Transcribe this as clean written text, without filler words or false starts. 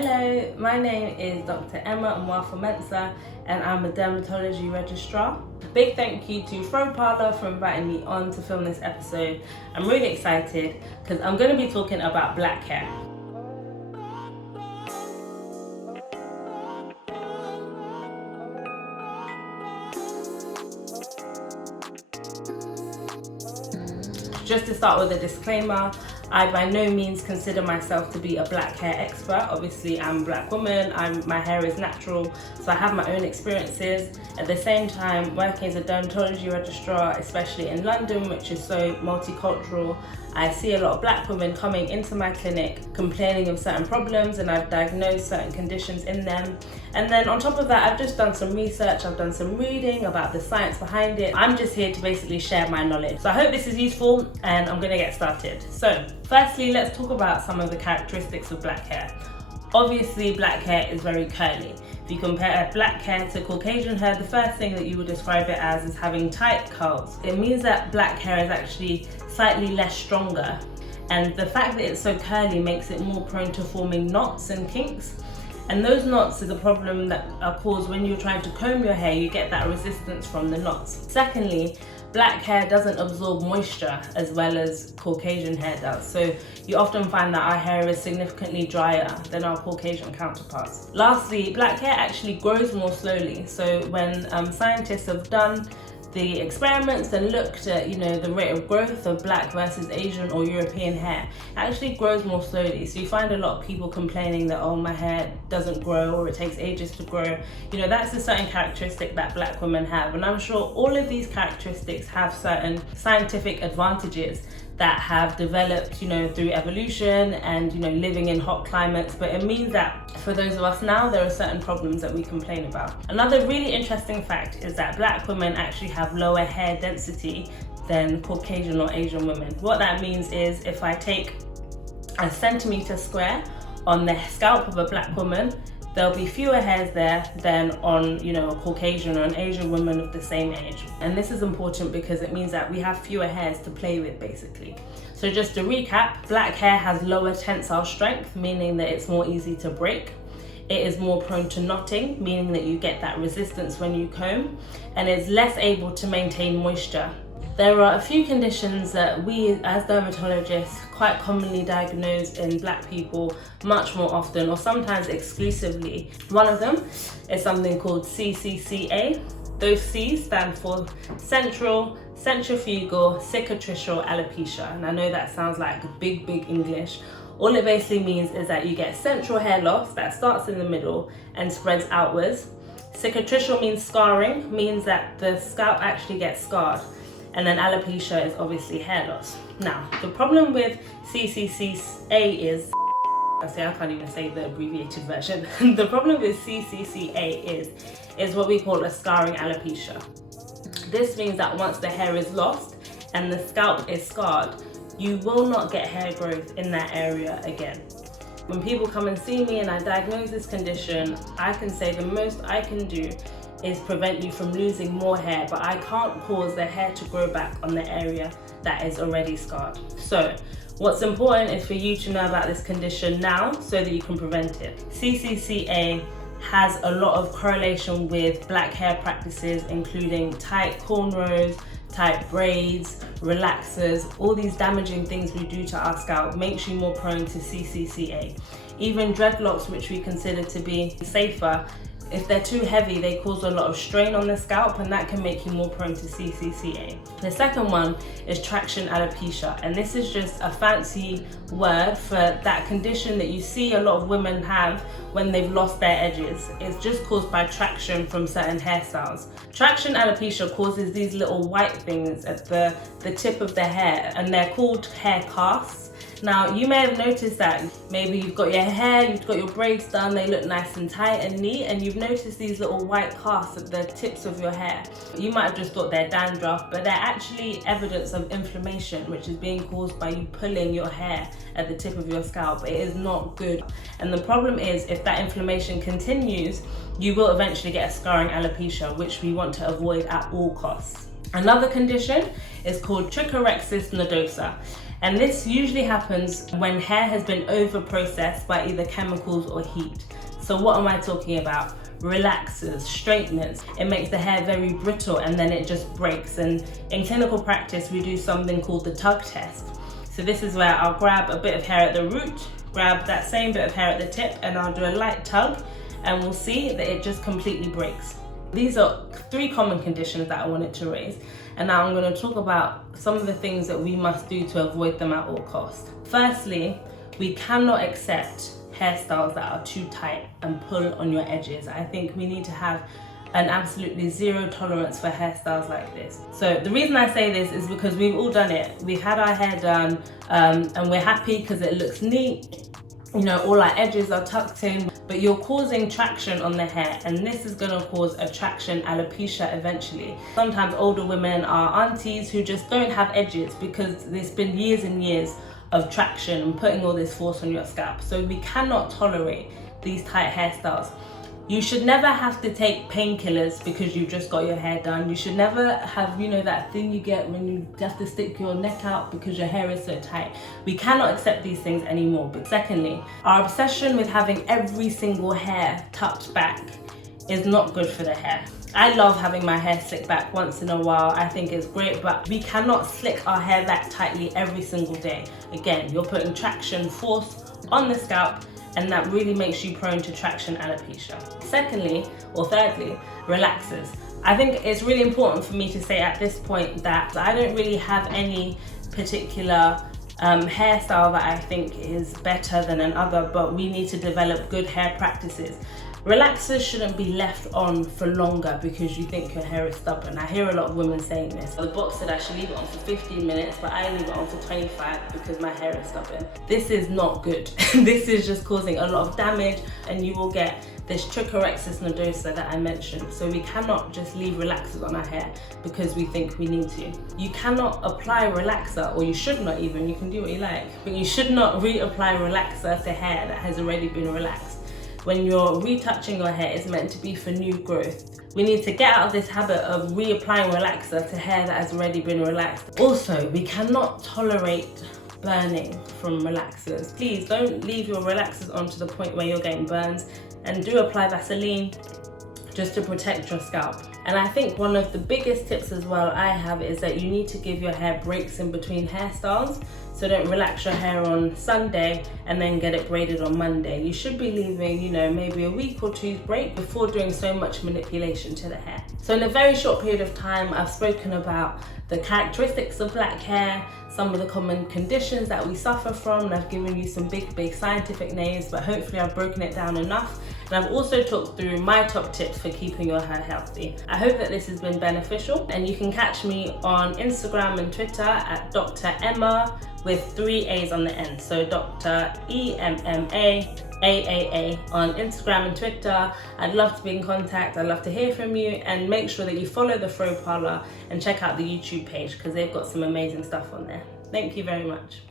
Hello, my name is Dr. Emma Amoafo-Mensah and I'm a dermatology registrar. Big thank you to Fro Parlour for inviting me on to film this episode. I'm really excited because I'm going to be talking about black hair. Just to start with a disclaimer, I by no means consider myself to be a black hair expert. Obviously, I'm a black woman, my hair is natural, so I have my own experiences. At the same time, working as a dermatology registrar, especially in London, which is so multicultural, I see a lot of black women coming into my clinic complaining of certain problems, and I've diagnosed certain conditions in them. And then on top of that, I've just done some research, I've done some reading about the science behind it. I'm just here to basically share my knowledge. So I hope this is useful and I'm gonna get started. So firstly, let's talk about some of the characteristics of black hair. Obviously, black hair is very curly. If you compare black hair to Caucasian hair, the first thing that you would describe it as is having tight curls. It means that black hair is actually slightly less stronger. And the fact that it's so curly makes it more prone to forming knots and kinks. And those knots are the problem that are caused when you're trying to comb your hair, you get that resistance from the knots. Secondly, black hair doesn't absorb moisture as well as Caucasian hair does. So you often find that our hair is significantly drier than our Caucasian counterparts. Lastly, black hair actually grows more slowly. So when scientists have done the experiments and looked at the rate of growth of black versus Asian or European hair, it actually grows more slowly. So you find a lot of people complaining that, oh, my hair doesn't grow or it takes ages to grow. That's a certain characteristic that black women have, and I'm sure all of these characteristics have certain scientific advantages that have developed through evolution and living in hot climates, but it means that for those of us now, there are certain problems that we complain about. Another really interesting fact is that black women actually have lower hair density than Caucasian or Asian women. What that means is if I take a centimeter square on the scalp of a black woman, there'll be fewer hairs there than on a Caucasian or an Asian woman of the same age. And this is important because it means that we have fewer hairs to play with, basically. So just to recap, black hair has lower tensile strength, meaning that it's more easy to break. It is more prone to knotting, meaning that you get that resistance when you comb, and it's less able to maintain moisture. There are a few conditions that we as dermatologists quite commonly diagnose in black people much more often, or sometimes exclusively. One of them is something called CCCA. Those C's stand for central, centrifugal, cicatricial alopecia. And I know that sounds like big English. All it basically means is that you get central hair loss that starts in the middle and spreads outwards. Cicatricial means scarring, means that the scalp actually gets scarred. And then alopecia is obviously hair loss. Now, the problem with CCCA is, I can't even say the abbreviated version. The problem with CCCA is what we call a scarring alopecia. This means that once the hair is lost and the scalp is scarred, you will not get hair growth in that area again. When people come and see me and I diagnose this condition, I can say the most I can do is prevent you from losing more hair, but I can't cause the hair to grow back on the area that is already scarred. So what's important is for you to know about this condition now so that you can prevent it. CCCA has a lot of correlation with black hair practices, including tight cornrows, tight braids, relaxers. All these damaging things we do to our scalp makes you more prone to CCCA. Even dreadlocks, which we consider to be safer, if they're too heavy, they cause a lot of strain on the scalp, and that can make you more prone to CCCA. The second one is traction alopecia, and this is just a fancy word for that condition that you see a lot of women have when they've lost their edges. It's just caused by traction from certain hairstyles. Traction alopecia causes these little white things at the tip of the hair, and they're called hair casts. Now, you may have noticed that maybe you've got your hair, you've got your braids done, they look nice and tight and neat, and you've noticed these little white casts at the tips of your hair. You might have just thought they're dandruff, but they're actually evidence of inflammation, which is being caused by you pulling your hair at the tip of your scalp. It is not good. And the problem is, if that inflammation continues, you will eventually get a scarring alopecia, which we want to avoid at all costs. Another condition is called Trichorrexus and Dosa. And this usually happens when hair has been over-processed by either chemicals or heat. So what am I talking about? Relaxers, straighteners. It makes the hair very brittle and then it just breaks. And in clinical practice, we do something called the tug test. So this is where I'll grab a bit of hair at the root, grab that same bit of hair at the tip, and I'll do a light tug, and we'll see that it just completely breaks. These are 3 common conditions that I wanted to raise, and now I'm going to talk about some of the things that we must do to avoid them at all costs. Firstly, we cannot accept hairstyles that are too tight and pull on your edges. I think we need to have an absolutely zero tolerance for hairstyles like this. So the reason I say this is because we've all done it. We've had our hair done and we're happy because it looks neat. You know, all our edges are tucked in, but you're causing traction on the hair, and this is going to cause a traction alopecia eventually. Sometimes older women are aunties who just don't have edges because there's been years and years of traction and putting all this force on your scalp. So we cannot tolerate these tight hairstyles. You should never have to take painkillers because you've just got your hair done. You should never have, you know, that thing you get when you have to stick your neck out because your hair is so tight. We cannot accept these things anymore. But secondly, our obsession with having every single hair tucked back is not good for the hair. I love having my hair slicked back once in a while. I think it's great, but we cannot slick our hair back tightly every single day. Again, you're putting traction force on the scalp, and that really makes you prone to traction alopecia. Secondly, or thirdly, relaxers. I think it's really important for me to say at this point that I don't really have any particular hairstyle that I think is better than another, but we need to develop good hair practices. Relaxers shouldn't be left on for longer because you think your hair is stubborn. I hear a lot of women saying this. The box said I should leave it on for 15 minutes, but I leave it on for 25 because my hair is stubborn. This is not good. This is just causing a lot of damage, and you will get this Trichorrexus and Dosa that I mentioned. So we cannot just leave relaxers on our hair because we think we need to. You cannot apply relaxer, or you should not even, you can do what you like, but you should not reapply relaxer to hair that has already been relaxed. When you're retouching your hair, it's meant to be for new growth. We need to get out of this habit of reapplying relaxer to hair that has already been relaxed. Also, we cannot tolerate burning from relaxers. Please don't leave your relaxers on to the point where you're getting burns, and do apply Vaseline just to protect your scalp. And I think one of the biggest tips as well I have is that you need to give your hair breaks in between hairstyles. So don't relax your hair on Sunday and then get it braided on Monday. You should be leaving, you know, maybe a week or two's break before doing so much manipulation to the hair. So in a very short period of time, I've spoken about the characteristics of black hair, some of the common conditions that we suffer from, and I've given you some big scientific names, but hopefully I've broken it down enough. And I've also talked through my top tips for keeping your hair healthy. I hope that this has been beneficial, and you can catch me on Instagram and Twitter at Dr. Emma with 3 A's on the end. So Dr. EMMA AAA on Instagram and Twitter. I'd love to be in contact. I'd love to hear from you, and make sure that you follow the Fro Parlour and check out the YouTube page because they've got some amazing stuff on there. Thank you very much.